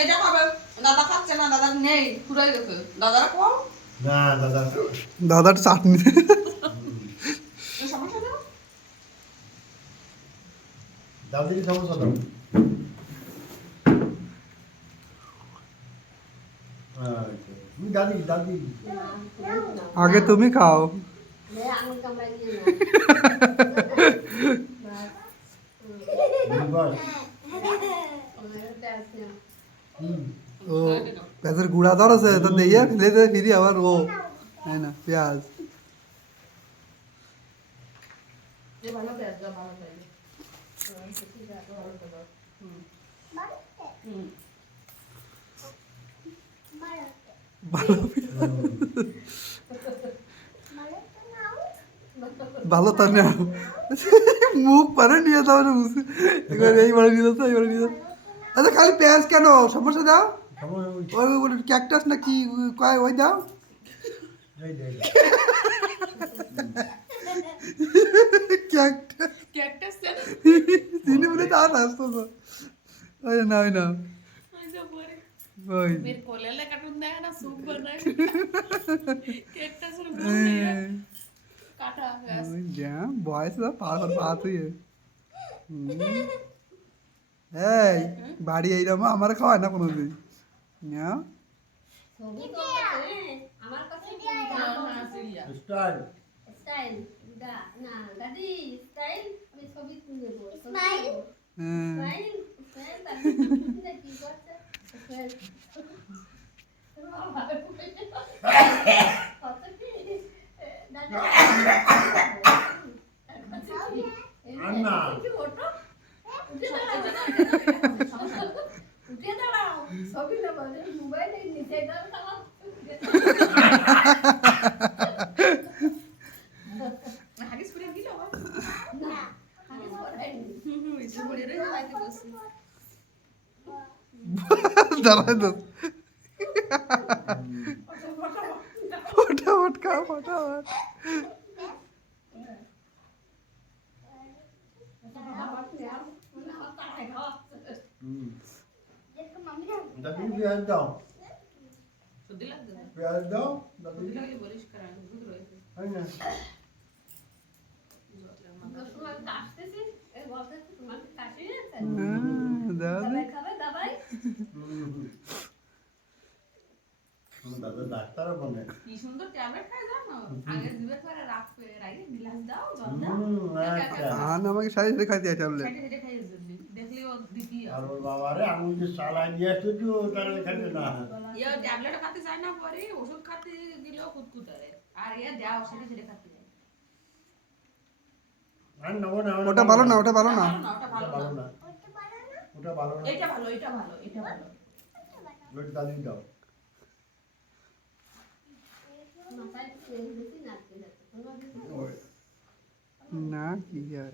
এটা খাবে দাদা খাচ্ছে না দাদা নেই ফুরাই গেছে দাদারা খাও না দাদা দাদার চাটনি সমস্যা না দাদির সমস্যা দাও দাদি দাদি আগে তুমি খাও ও পেঁয়াজের গুঁড়া ধর আছে তো দিয়ে ফেলে দে ফিরি আবার ও তাই না পেঁয়াজ ভালো পেঁয়াজ দাও ভালো পেঁয়াজ ভালো ভালো তো না মুখ পারে নিয়ে যাও না বুঝে এবার এইবারে নিয়ে যাচ্ছে এইবারে নিয়ে যাচ্ছে আচ্ছা খালি পেঁয়াজ কেন সমস্যা দাও ওই ক্যাকটাস না কি কয় ওই দাও ক্যাকটাস চিনি বলে তা আসতো তো ওই না ওই না ওই मेरे कोलेला काटून द्या ना सूप बनाय ক্যাকটাসের কাটা ওই যা বয়স তো পার পার তুই এই বাড়ি এইরকম আমার খাওয়ায় না কোনোদিন না আমার কাছে স্টাইল স্টাইল না দাদি স্টাইল আমি ছবি তুলে দেবো স্টাইল স্টাইল স্টাইল দাদি কি করছে স্টাইল আন্না উঠে দাঁড়াও ছবি নেবো মোবাইলে নিচে দাঁড়াও হাগিস করে দিল না আমি পড়াইনি এটা বলে রে লাইতে বসে দাঁড়ায় তো ফটাফট খাও ফটাফট দাদি পেঁয়াজ দাও সর্দি লাগছে না পেঁয়াজ দাও দাদি সর্দি লাগে বলিস করা দুধ রয়েছে হয় না কাশতেছি এই বলতে তোমার কাশি আছে দাও দাবাই খাবে দাবাই দাদা ডাক্তার বলে কি সুন্দর ট্যাবলেট খায় জানো আগে দিবে করে রাখবে রাইগে গ্লাস দাও জল দাও আন আমাকে শাড়ি রেখা দিয়ে চাবলে সেটা সেটা খাইয়ে জন্য দেখলি ও দিদি আর ওর বাবারে আঙুল যে চালাই দিয়ে আসতো তো তাহলে খাইতে না ইয়া ট্যাবলেট খাতে যায় না পরে ওষুধ খাতে গেলেও কুতকুতারে আর ইয়া দাও সেটা সেটা খাতে যায় আর নেবো না ওটা ভালো না ওটা ভালো না ওটা ভালো ভালো না না ওটা ভালো না এটা ভালো এটা ভালো এটা ভালো ওটা দাদি দাও মাথায় বেশি নাচতে যাচ্ছে তোমার না কি আর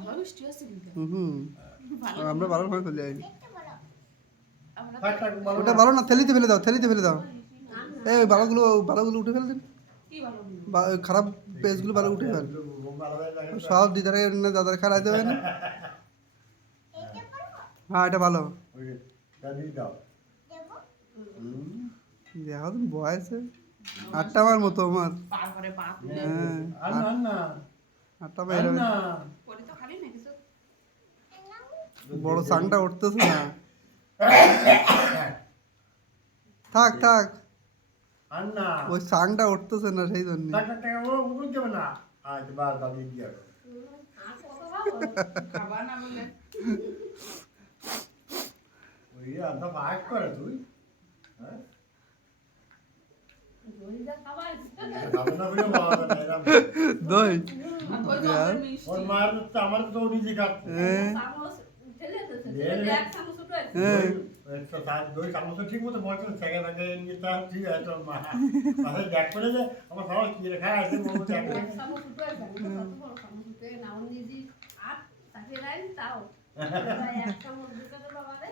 ভালো মিষ্টি আছে কিন্তু হুম আমরা ভালো ভাবে চলে যাই আমরা থাক থাক ভালো ওটা ভালো না থেলিতে ফেলে দাও থেলিতে ফেলে দাও এই ভালোগুলো উঠে ফেল দিন কি ভালো নিল খারাপ পেজগুলো ভালো উঠে ফেল ভালো লাগে সব দিদারে না দাদার খারাই দেবে না হ্যাঁ এটা ভালো ওই দাদি দাও দেখো তুমি বয়সে আটটা আমার মতো আমার পার করে পা তুলে হ্যাঁ আর না না আটটা আর বাইরে না পরে তো খালি না কিছু বড় সাংটা উঠতেছে না থাক থাক আর না ওই সাংটা উঠতেছে না সেই জন্য থাক থাক ও উঠতে যাবে না আজ বার দাদি দিয়ে আর কত ভালো খাবার না বলে ওই আদা পাক করে তুই হ্যাঁ দইটা খাবার ভালো না বলে বাবা না এরকম দই ওই তো আমার মিষ্টি ওর মার তো আমার তো নিজে খাচ্ছে চামচ ঢেলে দিতে ঢেলে। এক চামচ উঠে হ্যাঁ একশো সাত দই চামচ ঠিক মতো বলছেন সেকে থাকে নিতে ঠিক আছে তোর মা মাথায় দেখ করে যে আমার সবাই কি রেখা আছে মনে দেখ এক চামচ উঠে কত বড় চামচ উঠে না অন্য দি আট তাকে রাইন তাও এক চামচ দিতে তো বাবারে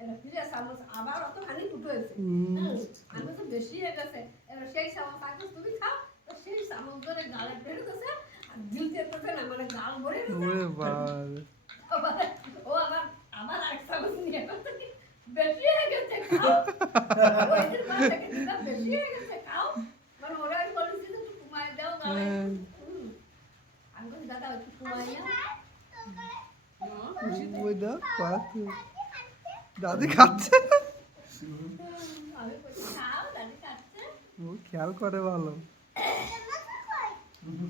এটা ফিরে চামচ আবার অত খানি উঠেছে আমি তো বেশি হয়ে গেছে এবার সেই চামচ আগে তুমি খাও তো সেই চামচ ধরে গালে ফেলে দিতেছে আর দিল চেপেছে না মানে থাল ভরে গেছে। ওরে বাবা ও আবার আমার আরেক চামচ নিয়ে বলছে কি, বেশি হয়ে গেছে খাও। ওই দিন মা থেকে দিলাম, বেশি হয়ে গেছে খাও। মানে ওরা বলেছে যে একটু কমায় দাও গালে। আমি বলছি দাদা একটু কমায় নাও। ওই দাও পাচ্ছে দাদি খাচ্ছে আমি বলছি খাও, দাদি খাচ্ছে। ও খেয়াল করে ভালো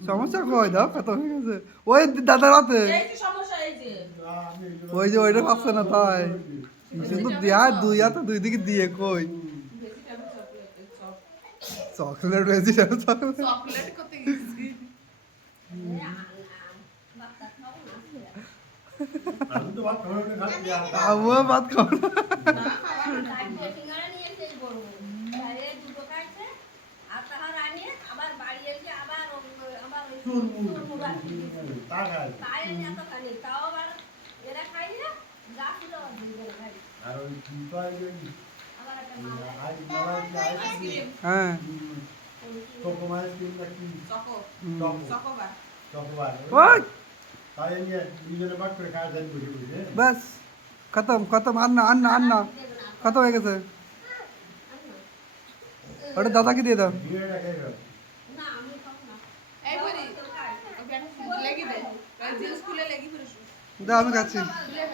সমস্যা কই দাও কত হয়ে গেছে ওই দাদার হাতে এই যে সমস্যা এই যে ওই যে ওইটা পাচ্ছে না তাই কিন্তু দেয়া দুই হাতে দুই দিকে দিয়ে কই ভেজিটেবল চকলেট চকলেট রয়েছে চকলেট চকলেট করতে গেছি বাচ্চা খাও না। আমি তো ভাত খাবো না, খাচ্ছি আর। আমিও ভাত খাবো না না খাওয়া না। তারপরে সিঙ্গারা নিয়ে এসে বড় বাইরে দুটো খাইছে আর তাহার আনিয়ে আবার বাড়ি এসে আবার আবার ওই চুরমুড় রাখি দিয়েছে। তা খাই। তাই আমি এত খানি তাও আবার এরা খাই না যা ছিল আবার দুই করে খাই আর ওই কি কয় যে, আবার একটা মালাই আইসক্রিম, হ্যাঁ কোকো আইসক্রিম না কি? Choco choco, chocobar chocobar. ওই তাই নিয়ে দুজনে ভাগ করে খাওয়া যায় বসে বসে। বাস খতম খতম আন্না আন্না আন্না কত হয়ে গেছে ওটা দাদাকে দিয়ে দাও দিয়ে রাখে গেল। না আমি খাবো না এই বলি তো খাই লেগি দে স্কুলে লেগি পড়িস দাও আমি খাচ্ছি স্কুলে